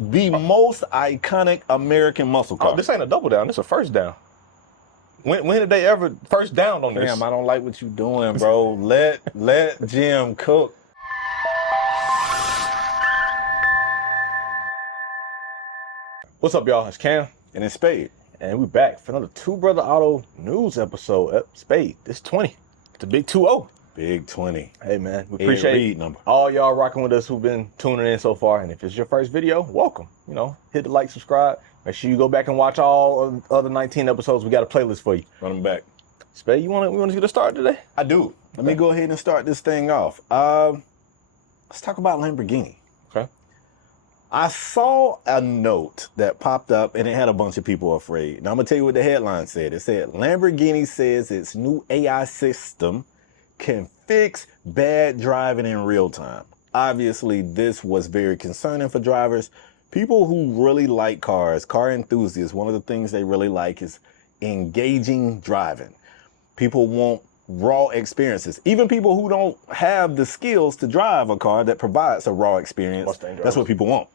the most iconic American muscle car. Oh, this ain't a double down. This a first down. When did they ever first down on this? Damn, I don't like what you doing, bro. let Jim cook. What's up, y'all? It's Cam. And it's Spade. And we back for another Two Brother Auto news episode. Spade, this 20. It's a big 2-0. Big 20. Hey, man, we appreciate all y'all rocking with us who've been tuning in so far. And if it's your first video, welcome. You know, hit the like, subscribe. Make sure you go back and watch all of the other 19 episodes. We got a playlist for you. Run them back. Spade, we want to get a start today? I do. Let me go ahead and start this thing off. Let's talk about Lamborghini. Okay. I saw a note that popped up and it had a bunch of people afraid. Now I'm gonna tell you what the headline said. It said, Lamborghini says its new AI system can fix bad driving in real time. Obviously, this was very concerning for drivers. People who really like cars, car enthusiasts, one of the things they really like is engaging driving. People want raw experiences. Even people who don't have the skills to drive a car that provides a raw experience, that's what people want.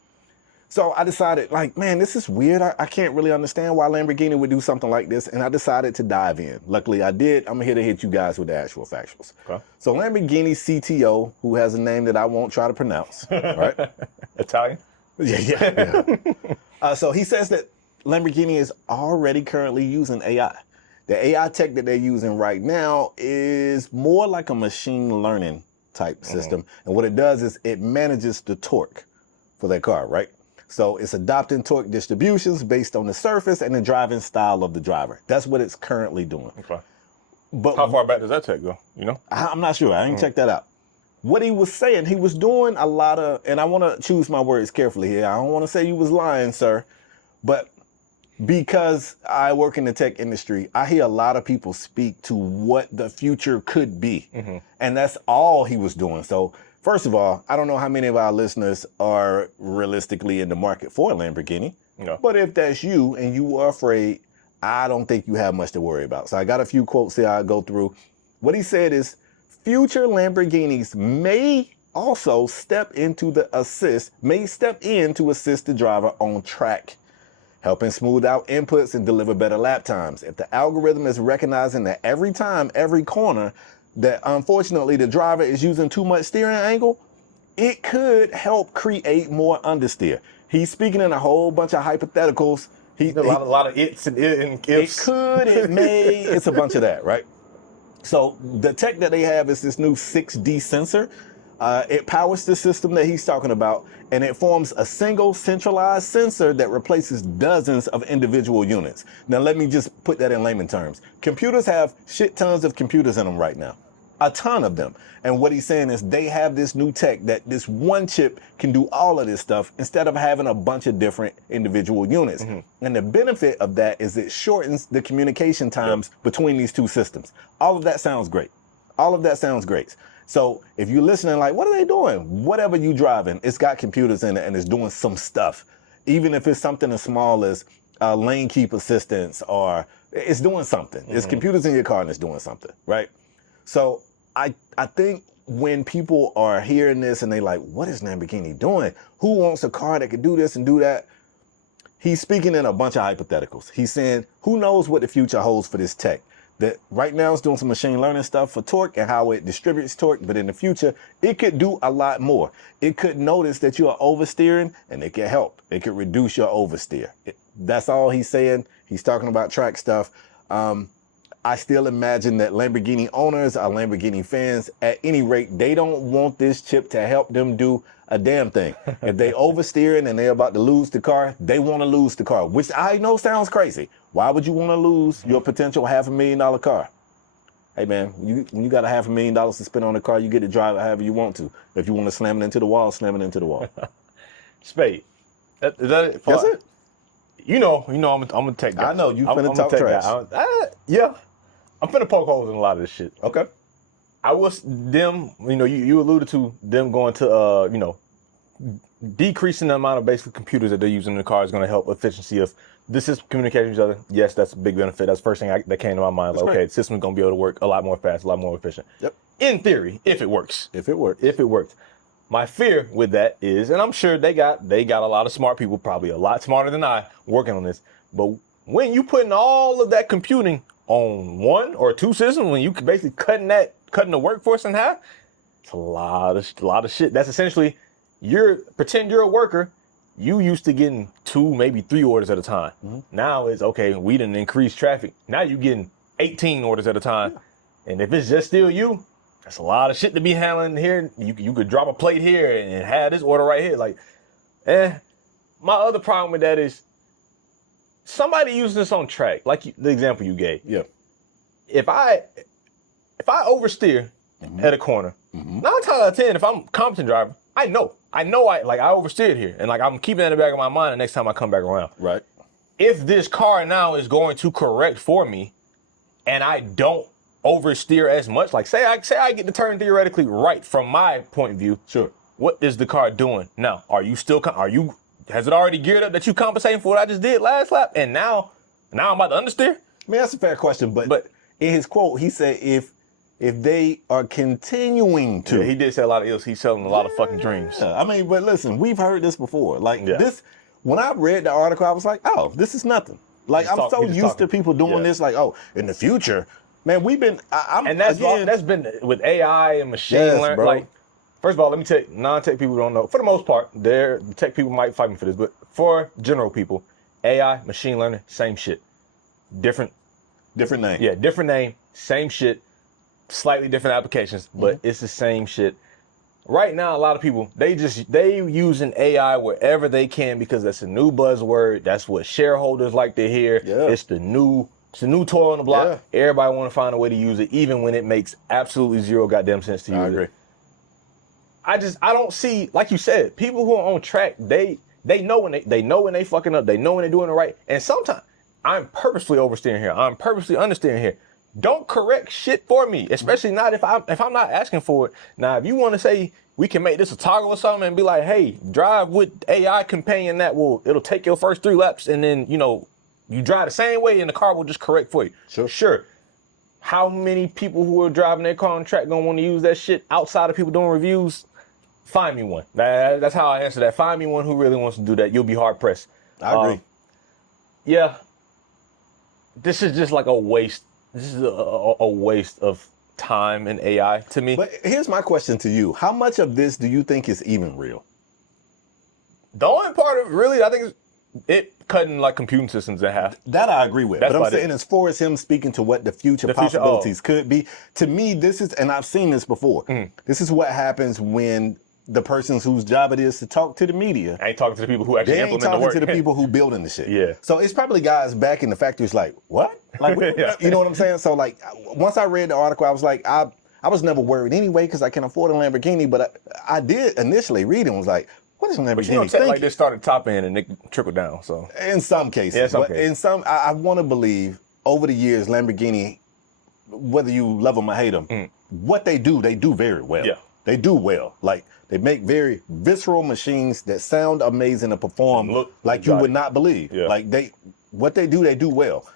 So I decided, like, man, this is weird. I can't really understand why Lamborghini would do something like this. And I decided to dive in. Luckily, I did. I'm here to hit you guys with the actual factuals. Okay. So Lamborghini CTO, who has a name that I won't try to pronounce, right? Italian? Yeah. So he says that Lamborghini is already currently using AI. The AI tech that they're using right now is more like a machine learning type system. And what it does is it manages the torque for their car, right? So it's adopting torque distributions based on the surface and the driving style of the driver. That's what it's currently doing. Okay. But how far back does that tech go? You know? I'm not sure. I didn't check that out. What he was saying, he was doing a lot of, and I want to choose my words carefully here. I don't want to say you was lying, sir, but because I work in the tech industry, I hear a lot of people speak to what the future could be. And that's all he was doing. So first of all, I don't know how many of our listeners are realistically in the market for a Lamborghini. No. But if that's you and you are afraid, I don't think you have much to worry about. So I got a few quotes here I'll go through. What he said is, future Lamborghinis may also step in to assist the driver on track, helping smooth out inputs and deliver better lap times. If the algorithm is recognizing that every time, every corner, that unfortunately the driver is using too much steering angle, it could help create more understeer. He's speaking in a whole bunch of hypotheticals. A lot of its and ifs. It could, it may, it's a bunch of that, right? So the tech that they have is this new 6D sensor. It powers the system that he's talking about, and it forms a single centralized sensor that replaces dozens of individual units. Now, let me just put that in layman terms. Computers have shit tons of computers in them right now. A ton of them. And what he's saying is they have this new tech that this one chip can do all of this stuff instead of having a bunch of different individual units. And the benefit of that is it shortens the communication times between these two systems. All of that sounds great. All of that sounds great. So if you're listening like, what are they doing? Whatever you driving, it's got computers in it and it's doing some stuff. Even if it's something as small as lane keep assistance, or it's doing something. It's computers in your car and it's doing something, right? So I think when people are hearing this and they like, what is Lamborghini doing? Who wants a car that can do this and do that? He's speaking in a bunch of hypotheticals. He's saying, who knows what the future holds for this tech? That right now it's doing some machine learning stuff for torque and how it distributes torque, but in the future, it could do a lot more. It could notice that you are oversteering and it can help. It could reduce your oversteer. That's all he's saying. He's talking about track stuff. I still imagine that Lamborghini owners are Lamborghini fans. At any rate, they don't want this chip to help them do a damn thing. If they oversteering and they're about to lose the car, they want to lose the car, which I know sounds crazy. Why would you want to lose your potential $500,000 car? Hey man, when you got $500,000 to spend on a car, you get to drive it however you want to. If you want to slam it into the wall, slam it into the wall. Spade. Is that it? That's it. You know, I'm a tech guy. I know you finna talk trash. Yeah. I'm finna poke holes in a lot of this shit. Okay. I was them, you alluded to them going to, decreasing the amount of basic computers that they're using in the car is going to help efficiency of the system communicating with each other. Yes, that's a big benefit. That's the first thing that came to my mind. Like, okay, the system's going to be able to work a lot more fast, a lot more efficient. Yep. In theory, if it works. If it works. If it works. My fear with that is, and I'm sure they got a lot of smart people, probably a lot smarter than I, working on this. But when you putting all of that computing on one or two systems, when you basically cutting the workforce in half, it's a lot of shit. That's essentially pretend you're a worker. You used to getting 2, maybe 3 orders at a time. Now it's okay. We didn't increase traffic. Now you getting 18 orders at a time. Yeah. And if it's just still you, that's a lot of shit to be handling here. You could drop a plate here and have this order right here. Like, my other problem with that is somebody using this on track, like the example you gave. Yeah. If I oversteer at a corner, 9 times out of 10, if I'm a competent driver, I know I oversteered here, and like I'm keeping that in the back of my mind the next time I come back around. Right. If this car now is going to correct for me, and I don't oversteer as much, like say I get the turn theoretically right from my point of view. Sure. What is the car doing now? Has it already geared up that you compensating for what I just did last lap, and now I'm about to understeer? I mean, that's a fair question, but in his quote, he said if they are continuing to. Yeah, he did say a lot of ills. He's selling a lot of fucking dreams. I mean, but listen, we've heard this before. Like this, when I read the article, I was like, oh, this is nothing. Like I'm so used to people doing this. Like, oh, in the future, man, we've been. That's been with AI and machine learning. Bro. Like, first of all, let me tell you, non-tech people don't know. For the most part, the tech people might fight me for this, but for general people, AI, machine learning, same shit. Different name. Yeah, different name, same shit. Slightly different applications, but it's the same shit. Right now, a lot of people, they using AI wherever they can because that's a new buzzword. That's what shareholders like to hear. Yeah. It's the new toy on the block. Yeah. Everybody want to find a way to use it, even when it makes absolutely zero goddamn sense to use I agree. it. I don't see, like you said, people who are on track, they know when they fucking up, they know when they're doing it right. And sometimes I'm purposely oversteering here. I'm purposely understeering here. Don't correct shit for me, especially not if I'm not asking for it. Now, if you want to say we can make this a toggle or something and be like, hey, drive with AI companion it'll take your first 3 laps and then, you drive the same way and the car will just correct for you. Sure. How many people who are driving their car on track gonna want to use that shit outside of people doing reviews? Find me one. That's how I answer that. Find me one who really wants to do that. You'll be hard pressed. I agree. Yeah. This is just like a waste. This is a waste of time and AI to me. But here's my question to you. How much of this do you think is even real? The only part of it, really, I think, is it cutting like computing systems in half. That I agree with. That's but I'm saying as far as him speaking to what the future possibilities could be, to me, this is, and I've seen this before, this is what happens when the person whose job it is to talk to the media. I ain't talking to the people who actually implement the work. They ain't talking to the people who building the shit. Yeah. So it's probably guys back in the factories like, what? Like, you know what I'm saying? So like, once I read the article, I was like, I was never worried anyway because I can afford a Lamborghini, but I did initially read it and was like, what is a Lamborghini? But you know, tech like this started top end and it trickled down. So in some cases, in some, I want to believe over the years, Lamborghini, whether you love them or hate them, what they do very well. Yeah. They do well. Like, they make very visceral machines that sound amazing and perform like you would not believe. Yeah. Like what they do well.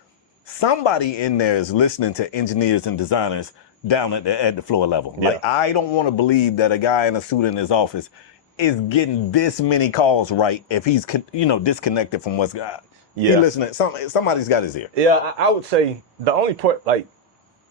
Somebody in there is listening to engineers and designers down at the floor level. Yeah. Like, I don't want to believe that a guy in a suit in his office is getting this many calls right if he's disconnected from what's got. Yeah. He listening. Somebody's got his ear. Yeah, I would say the only part, like,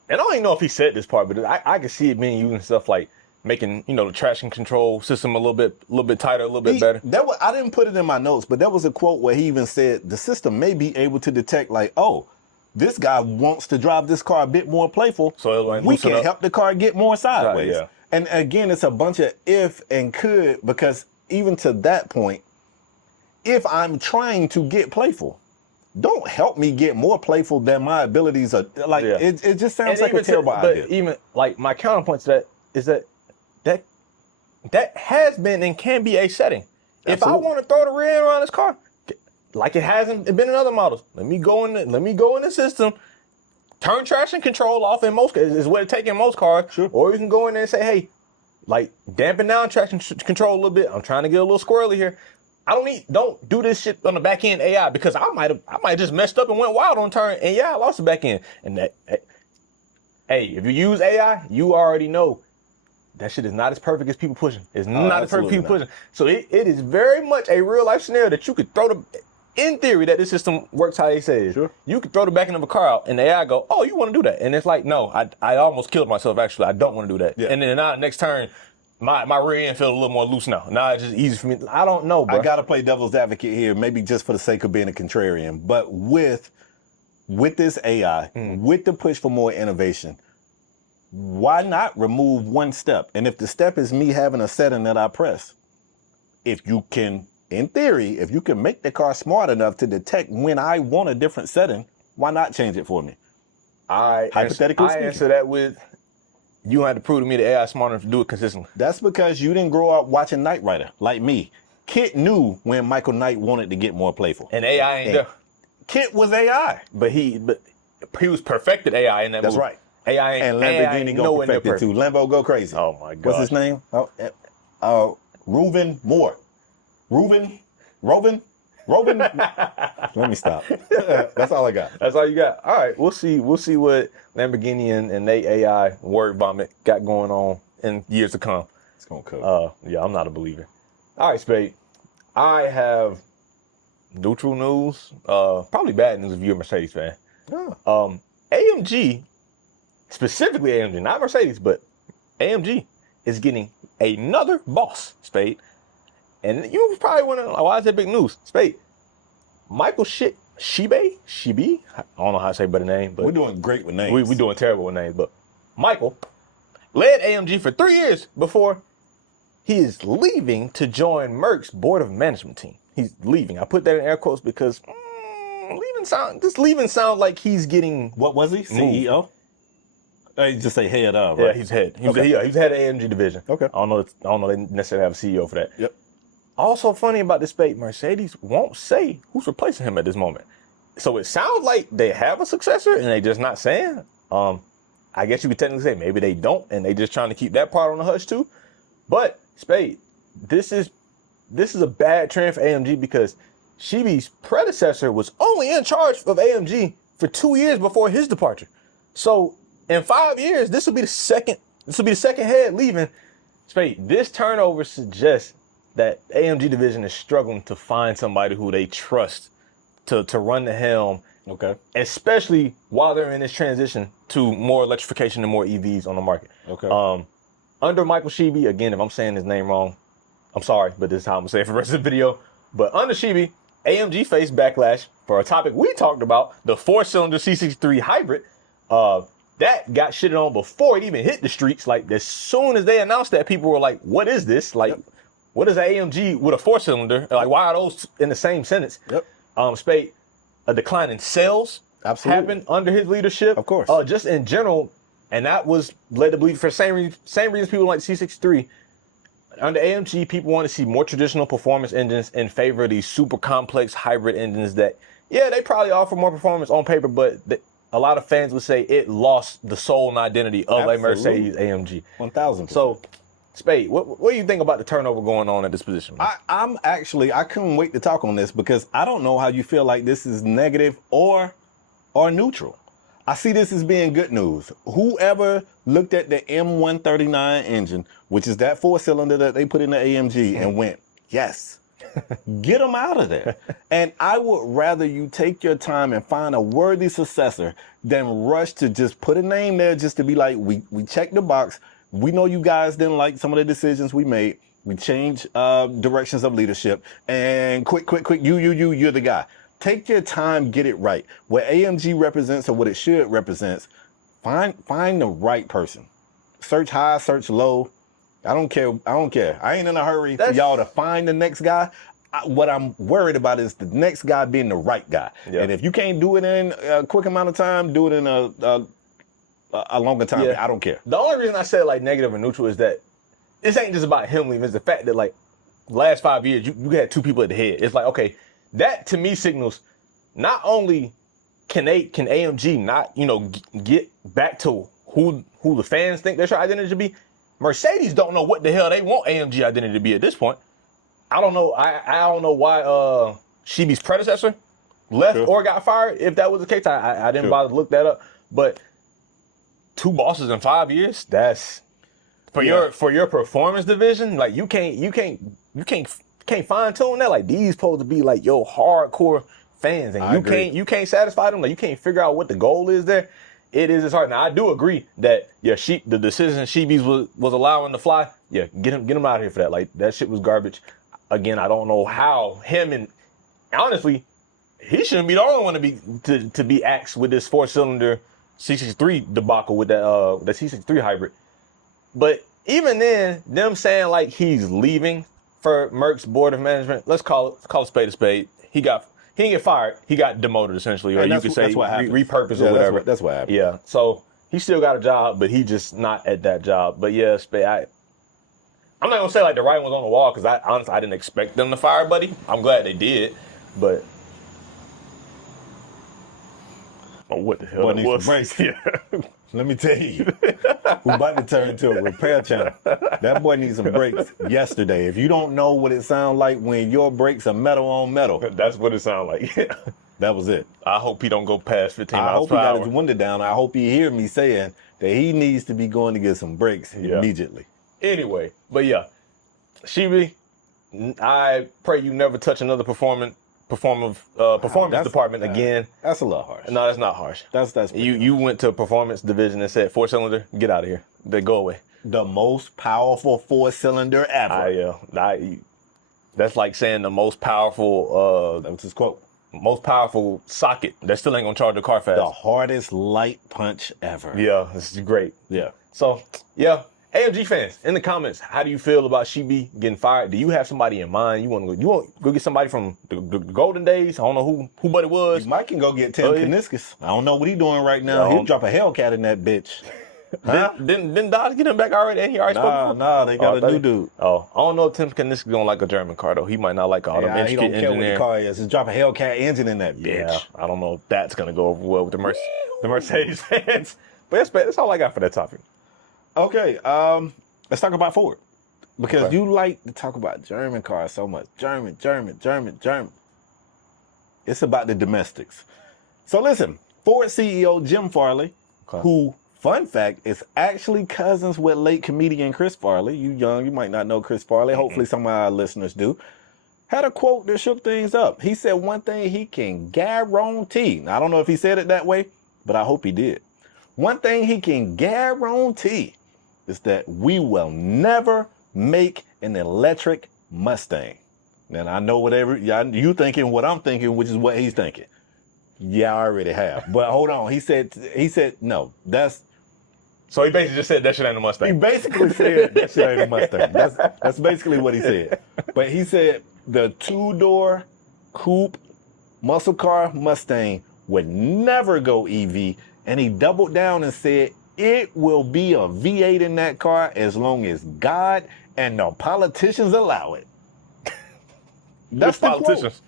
and I don't even know if he said this part, but I can see it being used in stuff like making, the traction control system a little bit tighter, a little bit better. I didn't put it in my notes, but there was a quote where he even said the system may be able to detect, like, oh, this guy wants to drive this car a bit more playful. So we can help the car get more sideways. Yeah. And again, it's a bunch of if and could, because even to that point, if I'm trying to get playful, don't help me get more playful than my abilities are. Like, it just sounds like a terrible idea. But even, like, my counterpoint to that is that has been and can be a setting. Absolutely. If I want to throw the rear end around this car, like it hasn't been in other models, let me go in the system, turn traction control off in most cases, is what it takes in most cars. Sure. Or you can go in there and say, hey, like, dampen down traction control a little bit. I'm trying to get a little squirrely here. Don't do this shit on the back end AI, because I might just messed up and went wild on turn, and I lost the back end. And hey, if you use AI, you already know that shit is not as perfect as people pushing. It's not as perfect as people absolutely pushing. So it is very much a real life scenario that you could throw the, in theory, that this system works how they say it. Sure. You could throw the back end of a car out and the AI go, oh, you want to do that? And it's like, no, I almost killed myself, actually. I don't want to do that. Yeah. And then now, next turn, my rear end feels a little more loose now. Now it's just easy for me. I don't know, bro. I got to play devil's advocate here, maybe just for the sake of being a contrarian. But with this AI, with the push for more innovation, why not remove one step? And if the step is me having a setting that I press, if you can, in theory, if you can make the car smart enough to detect when I want a different setting, why not change it for me? Hypothetically I speaking. answer that with, you don't have to prove to me the AI is smart enough to do it consistently. That's because you didn't grow up watching Knight Rider like me. Kit knew when Michael Knight wanted to get more playful. And AI ain't there. Kit was AI. But he was perfected AI in that That's movie. right. AI ain't, And AI Lamborghini ain't go nowhere near perfect too. perfect. Lambo go crazy. Oh my God. What's his name? Reuven Moore. Reuven? Let me stop. That's all I got. That's all you got. All right, we'll see what Lamborghini and they AI word vomit got going on in years to come. It's gonna cook. Yeah, I'm not a believer. All right, Spade. I have neutral news. Probably bad news if you're a Mercedes fan. Oh. AMG, specifically AMG, not Mercedes, but AMG is getting another boss, Spade. And you probably wondering, why is that big news? Spade, Michael Shibe? I don't know how to say better name, but We're doing great with names. we're doing terrible with names. But Michael led AMG for 3 years before he is leaving to join Merck's board of management team. He's leaving. I put that in air quotes because leaving sound like he's getting. What was he? CEO? You just say head of, Yeah, right? he's head. He's Okay. head of AMG division. Okay. I don't know they necessarily have a CEO for that. Yep. Also funny about this debate, Mercedes won't say who's replacing him at this moment. So it sounds like they have a successor and they just not saying. I guess you could technically say maybe they don't and they just trying to keep that part on the hush too. But Spade, this is a bad trend for AMG because Shibi's predecessor was only in charge of AMG for 2 years before his departure. So in 5 years, this will be the second head leaving. Spade, this turnover suggests that AMG division is struggling to find somebody who they trust to run the helm. Okay. Especially while they're in this transition to more electrification and more EVs on the market. Okay. Under Michael Shibi, again, if I'm saying his name wrong, I'm sorry, but this is how I'm gonna say it for the rest of the video. But under Shibi, AMG faced backlash for a topic we talked about, the 4-cylinder C63 hybrid. That got shitted on before it even hit the streets. Like, as soon as they announced that, people were like, what is this? Like, what is an AMG with a 4-cylinder? Like, why are those in the same sentence? Yep. Spade, a decline in sales happened under his leadership. Of course. Just in general, and that was led to believe for the same reasons people like C63. Under AMG, people want to see more traditional performance engines in favor of these super complex hybrid engines that, yeah, they probably offer more performance on paper, but a lot of fans would say it lost the soul and identity of a Mercedes AMG. 1,000%. So, Spade, what do you think about the turnover going on at this position? I couldn't wait to talk on this because I don't know how you feel like this is negative or neutral. I see this as being good news. Whoever looked at the M139 engine, which is that 4-cylinder that they put in the AMG, and went, yes, get them out of there. And I would rather you take your time and find a worthy successor than rush to just put a name there just to be like, we checked the box. We know you guys didn't like some of the decisions we made. We changed directions of leadership, and quick, you're the guy. Take your time, get it right. What AMG represents or what it should represent, find the right person. Search high, search low. I don't care. I ain't in a hurry for y'all to find the next guy. What I'm worried about is the next guy being the right guy. Yep. And if you can't do it in a quick amount of time, do it in a longer time. Yeah. I don't care. The only reason I said like negative or neutral is that this ain't just about him leaving. It's the fact that like last 5 years, you had two people at the head. It's like, okay, that to me signals not only can AMG not, get back to who the fans think their identity should be. Mercedes don't know what the hell they want AMG identity to be at this point. I don't know. I don't know why Shibi's predecessor left or got fired. If that was the case, I didn't bother to look that up. But 2 bosses in 5 years, that's for your performance division, like you can't fine tune that. Like these supposed to be like your hardcore fans, and you can't satisfy them. Like you can't figure out what the goal is there. It's hard. Now I do agree that the decision Sheebies was allowing to fly. Yeah, get him out of here for that. Like that shit was garbage. Again, I don't know how him and honestly, he shouldn't be the only one to be axed with this 4-cylinder C63 debacle with that C63 hybrid. But even then, them saying like he's leaving for Merck's board of management, let's call it spade a spade. He didn't get fired. He got demoted essentially, or you could say repurposed or whatever. That's what happened. Yeah. So he still got a job, but he just not at that job. But yeah, I'm not gonna say like the writing was on the wall because I didn't expect them to fire Buddy. I'm glad they did, but what the hell? Boy needs some brakes. Yeah. Let me tell you, we're about to turn into a repair channel. That boy needs some brakes yesterday. If you don't know what it sounds like when your brakes are metal on metal, that's what it sounds like. That was it. I hope he don't go past 15 I miles hope per he got hour. his window down. I hope he hear me saying that he needs to be going to get some brakes immediately. Anyway, but yeah, Sheeby, I pray you never touch another performance department again. That's a little harsh. No, that's not harsh. That's you went to a performance division and said 4-cylinder, get out of here. They go away. The most powerful 4-cylinder ever. That's like saying the most powerful. That was his quote. Most powerful socket that still ain't gonna charge the car fast. The hardest light punch ever. Yeah, this is great. Yeah. So yeah. AMG fans, in the comments, how do you feel about Sheeby getting fired? Do you have somebody in mind? You want to go get somebody from the golden days? I don't know who but it was. You might can go get Tim Kaniskas. I don't know what he's doing right now. He'll drop a Hellcat in that bitch. Huh? Didn't Dodge get him back already? And he already spoke? Nah, they got a new dude. Oh, I don't know if Tim Kaniskas don't like a German car though. He might not like all them intricate engineering. He don't care what the car is. Just drop a Hellcat engine in that bitch. Yeah, I don't know if that's gonna go over well with the Mercedes fans. But that's all I got for that topic. Okay, let's talk about Ford. Because you like to talk about German cars so much. German. It's about the domestics. So listen, Ford CEO Jim Farley, who, fun fact, is actually cousins with late comedian Chris Farley. You young, you might not know Chris Farley. Hopefully some of our listeners do. Had a quote that shook things up. He said one thing he can guarantee. Now, I don't know if he said it that way, but I hope he did. One thing he can guarantee is that we will never make an electric Mustang. And I know whatever you thinking, what I'm thinking, which is what he's thinking. Yeah, I already have. But hold on, he said no. So he basically just said that shit ain't a Mustang. He basically said that shit ain't a Mustang. That's basically what he said. But he said the 2-door coupe muscle car Mustang would never go EV, and he doubled down and said it will be a V8 in that car as long as God and the politicians allow it. That's politicians.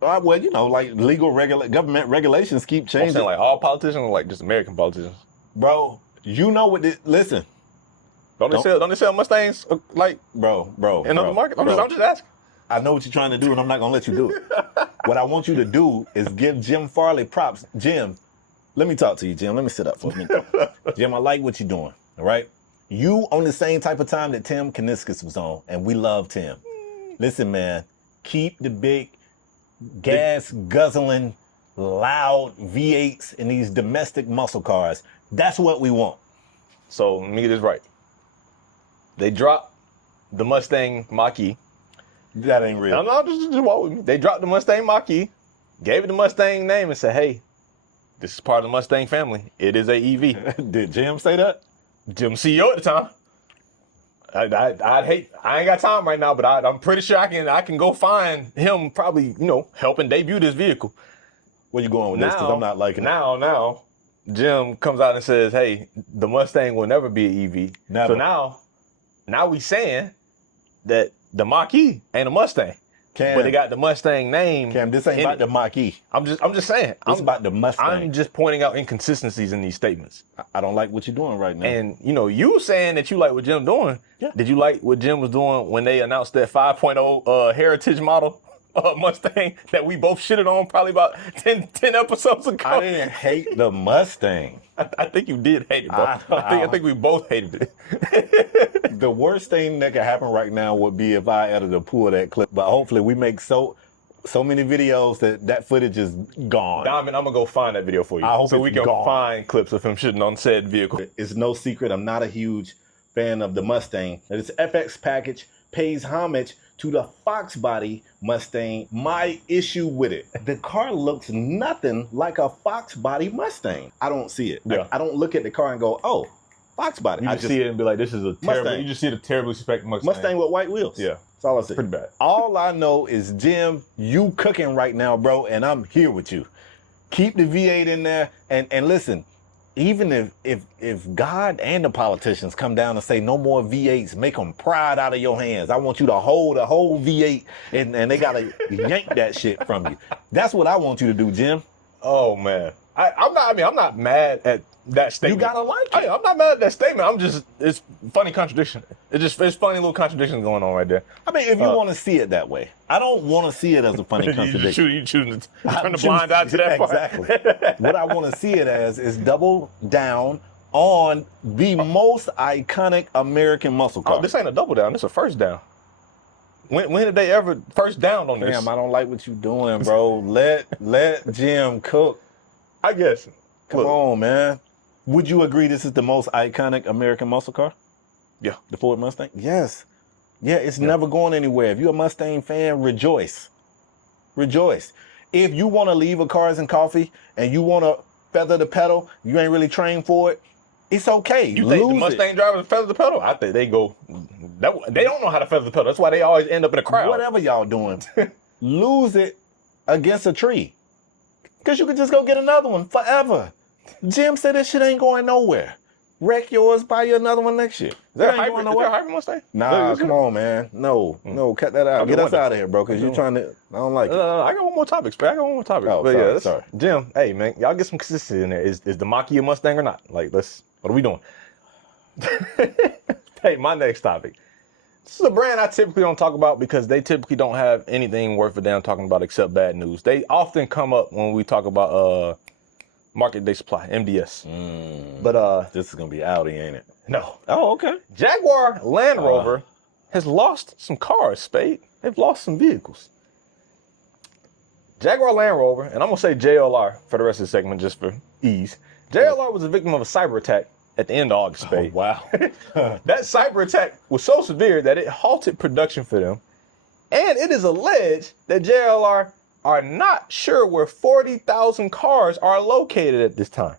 Well, you know, like government regulations keep changing. I'm saying like all politicians or like just American politicians? Bro, you know what listen. Don't they sell Mustangs like bro in the market? I'm just asking. I know what you're trying to do and I'm not gonna let you do it. What I want you to do is give Jim Farley props. Jim, let me talk to you, Jim. Let me sit up for a minute. Jim, I like what you're doing, all right? You on the same type of time that Tim Kaniskas was on, and we love Tim. Listen, man, keep the big gas guzzling, loud V8s in these domestic muscle cars. That's what we want. So let me get this right. They dropped the Mustang Mach-E. That ain't real. No, just walk with me. They dropped the Mustang Mach-E, gave it the Mustang name, and said, hey, this is part of the Mustang family. It is a EV. Did Jim say that? Jim CEO at the time. I ain't got time right now, but I'm pretty sure I can go find him probably, helping debut this vehicle. Where you going with this? Because I'm not liking it. Now, Jim comes out and says, hey, the Mustang will never be an EV. Never. So now we saying that the Mach-E ain't a Mustang. Cam, but they got the Mustang name. Cam, this ain't about the Mach-E. I'm just saying. It's about the Mustang. I'm just pointing out inconsistencies in these statements. I don't like what you're doing right now. And, you saying that you like what Jim doing. Yeah. Did you like what Jim was doing when they announced that 5.0 Heritage model Mustang that we both shitted on probably about 10 episodes ago? I didn't hate the Mustang. I think you did hate it, bro. I think we both hated it. The worst thing that could happen right now would be if I edited a pull of that clip. But hopefully we make so many videos that footage is gone. Diamond, I'm gonna go find that video for you, I hope so we it's can gone. find clips of him shitting on said vehicle. It's no secret I'm not a huge fan of the Mustang. This FX package pays homage to the Fox body Mustang. My issue with it, the car looks nothing like a Fox body Mustang. I don't see it. Yeah. I don't look at the car and go, oh, Fox body. You I just see it and be like, this is a terrible. Mustang. You just see the terribly spec Mustang. Mustang with white wheels. Yeah. That's all I see. Pretty bad. All I know is, Jim, you cooking right now, bro, and I'm here with you. Keep the V8 in there, and listen, even if God and the politicians come down and say no more V8s, make them pried out of your hands. I want you to hold a whole V8, and they gotta yank that shit from you. That's what I want you to do, Jim. Oh man, I'm not mad at that statement. You gotta like it. I'm not mad at that statement. It's funny contradiction. It's funny little contradictions going on right there. I mean, if you want to see it that way, I don't want to see it as a funny contradiction. You choosing to turn the blind eye to that part. Exactly. What I want to see it as is double down on the most iconic American muscle car. Oh, this ain't a double down. This is a first down. When did they ever first down on this? Damn, I don't like what you doing, bro. Let Jim cook. I guess. Come on, man. Would you agree this is the most iconic American muscle car? Yeah. The Ford Mustang? Yes. Yeah, it's never going anywhere. If you're a Mustang fan, rejoice. Rejoice. If you want to leave a Cars and Coffee and you want to feather the pedal, you ain't really trained for it, it's okay. You think the Mustang drivers feather the pedal? I think they go. They don't know how to feather the pedal. That's why they always end up in a crowd. Whatever y'all doing, lose it against a tree. Because you could just go get another one forever. Jim said this shit ain't going nowhere. Wreck yours, buy you another one next year. Is there a hybrid Mustang? Nah, come on, man. No, cut that out. Get us out of here, bro, because you're trying to, I don't like it. I got one more topic, Spray. Oh, sorry. Jim, hey, man, y'all get some consistency in there. Is the Mach-E a Mustang or not? Like, what are we doing? Hey, my next topic. This is a brand I typically don't talk about because they typically don't have anything worth a damn talking about except bad news. They often come up when we talk about market day supply, MDS. But this is gonna be Audi, ain't it? no. Oh, okay. Jaguar Land Rover has lost some cars, Spade. They've lost some vehicles. Jaguar Land Rover, and I'm gonna say JLR for the rest of the segment just for ease. JLR was a victim of a cyber attack at the end of August, Spade. Oh, wow. That cyber attack was so severe that it halted production for them. And it is alleged that JLR are not sure where 40,000 cars are located at this time.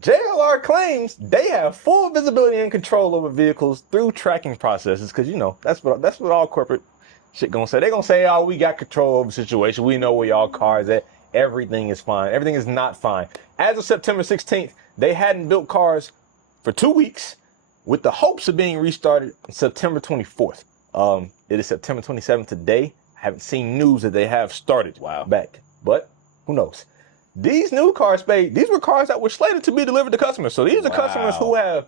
JLR claims they have full visibility and control over vehicles through tracking processes, because that's what all corporate shit gonna say. They gonna say, oh, we got control over the situation. We know where y'all cars at. Everything is fine. Everything is not fine. As of September 16th, they hadn't built cars for 2 weeks with the hopes of being restarted on September 24th. It is September 27th today. I haven't seen news that they have started back, but who knows? These new cars, Spade, these were cars that were slated to be delivered to customers. So these are customers who have,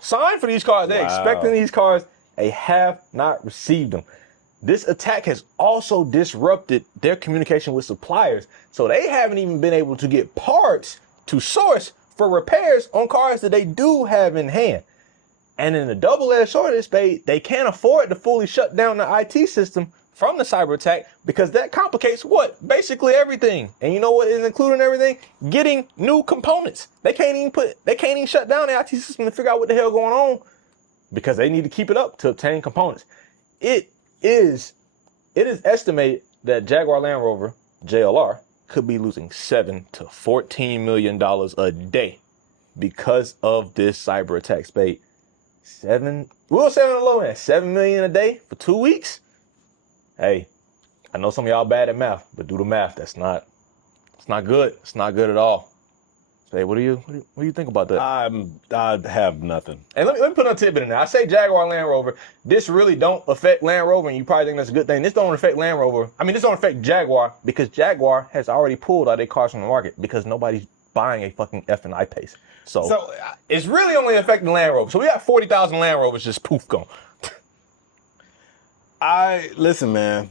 signed for these cars. They're expecting these cars. They have not received them. This attack has also disrupted their communication with suppliers. So they haven't even been able to get parts to source for repairs on cars that they do have in hand. And in a double-edged sword of this, Spade, they can't afford to fully shut down the IT system from the cyber attack because that complicates what? Basically everything. And you know what is included in everything? Getting new components. They can't even shut down the IT system to figure out what the hell going on because they need to keep it up to obtain components. It is estimated that Jaguar Land Rover, JLR, could be losing $7 to $14 million a day because of this cyber attack, Spade. We'll say on the low end, $7 million a day for 2 weeks. Hey, I know some of y'all bad at math, but do the math. It's not good. It's not good at all. Spade, what do you think about that? I have nothing. And let me put a tidbit in there. I say Jaguar Land Rover. This really don't affect Land Rover, and you probably think that's a good thing. This don't affect Land Rover. I mean, this don't affect Jaguar because Jaguar has already pulled all their cars from the market because nobody's buying a fucking F&I Pace. So it's really only affecting Land Rover. So we got 40,000 Land Rovers just poof gone. Listen, man.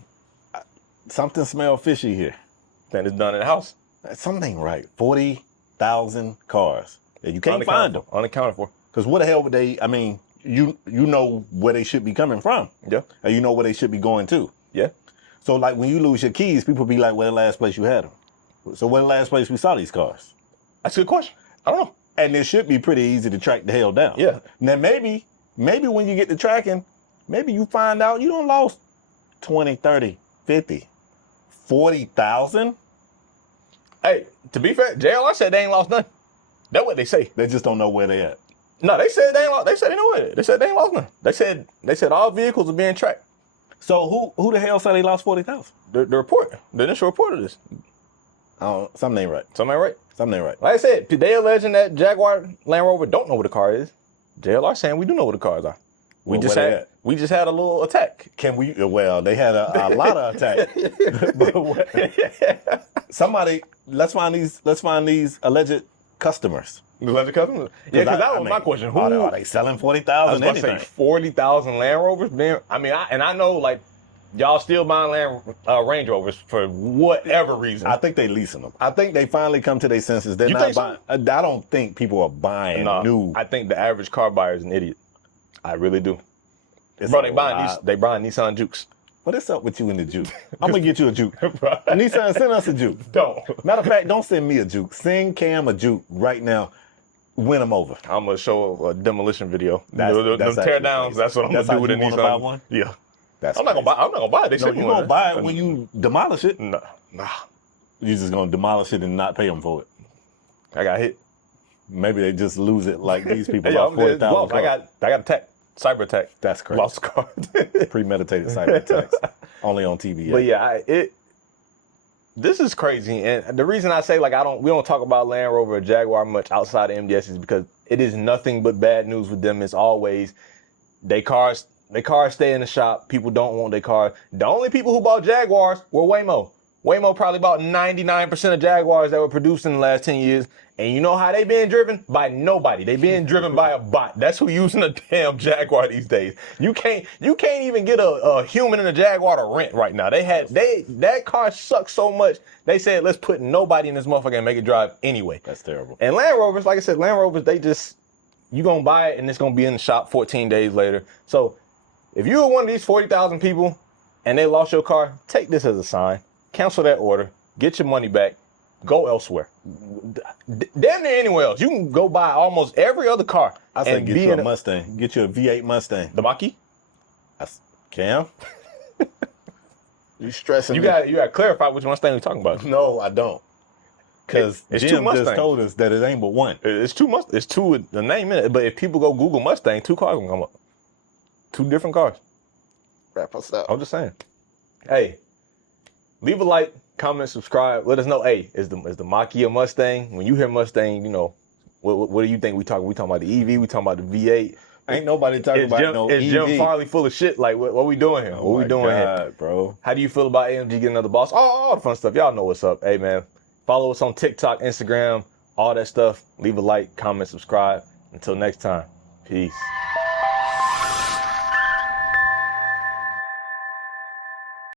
Something smell fishy here. Then it's done in the house. Something ain't right. 40,000 cars. And you can't find them. Unaccounted for. Because what the hell would they, I mean, you know where they should be coming from. Yeah. And you know where they should be going to. Yeah. So like when you lose your keys, people be like, where the last place you had them? So where the last place we saw these cars? That's a good question. I don't know. And it should be pretty easy to track the hell down. Yeah. Now maybe when you get to tracking, maybe you find out you don't lost 20, 30, 50, 40,000. Hey, to be fair, JLR said they ain't lost nothing. That's what they say. They just don't know where they at. No, they said they ain't lost. They said they know where. They said they ain't lost nothing. They said all vehicles are being tracked. So who the hell said they lost 40,000? The report, the initial report of this. Something ain't right. Something ain't right. Something ain't right. Like I said, they alleging that Jaguar Land Rover don't know what the car is. JLR saying we do know what the cars are. We just had a little attack. Can we? Well, they had a lot of attack. Somebody, let's find these alleged customers. The alleged customers? Yeah, because that was my question. Who are they selling 40,000? I was about to say 40,000 Land Rovers. Man, I know like y'all still buying Range Rovers for whatever reason. I think they leasing them. I think they finally come to their senses. They're not buying. I don't think people are buying new. I think the average car buyer is an idiot. I really do. Bro, they buying Nissan Jukes. What is up with you and the Juke? I'm gonna get you a Juke. Nissan, send us a Juke. Don't. Matter of fact, don't send me a Juke. Send Cam a Juke right now. Win them over. I'm gonna show a demolition video. Them tear downs. That's what I'm gonna do with a Nissan. Buy one? Yeah. I'm not gonna buy it. They you gonna buy it when you demolish it. Nah. You're just gonna demolish it and not pay them for it. I got hit. Maybe they just lose it like these people lost 40,000. I got attacked. Cyber attack. That's crazy. Lost the car. Premeditated cyber attacks. Only on TBA. But yeah, this is crazy. And the reason I say like we don't talk about Land Rover or Jaguar much outside of MDS is because it is nothing but bad news with them. It's always they cars stay in the shop. People don't want their cars. The only people who bought Jaguars were Waymo. Waymo probably bought 99% of Jaguars that were produced in the last 10 years. And you know how they being driven? By nobody. They being driven by a bot. That's who using a damn Jaguar these days. You can't even get a human in a Jaguar to rent right now. That car sucks so much. They said, let's put nobody in this motherfucker and make it drive anyway. That's terrible. And Land Rovers, like I said, Land Rovers, you gonna buy it and it's gonna be in the shop 14 days later. So if you were one of these 40,000 people and they lost your car, take this as a sign. Cancel that order. Get your money back. Go elsewhere. Damn near anywhere else. You can go buy almost every other car. I say get you a Mustang. Get you a V8 Mustang. The Mach-E? Cam? You stressing you me. got to clarify which Mustang we're talking about. No, I don't. Because Jim just told us that it ain't but one. It's two Mustangs. It's two, the name in it. But if people go Google Mustang, two cars gonna come up. Two different cars. Wrap us up. I'm just saying. Hey, leave a like, comment, subscribe. Let us know. Hey, is the Mach-E a Mustang? When you hear Mustang, you know, what do you think we talking? We talking about the EV? We talking about the V8? Ain't nobody talking about no EV. Is Jim Farley full of shit? Like, what we doing here? What we doing here, bro? How do you feel about AMG getting another boss? All the fun stuff. Y'all know what's up. Hey, man, follow us on TikTok, Instagram, all that stuff. Leave a like, comment, subscribe. Until next time, peace.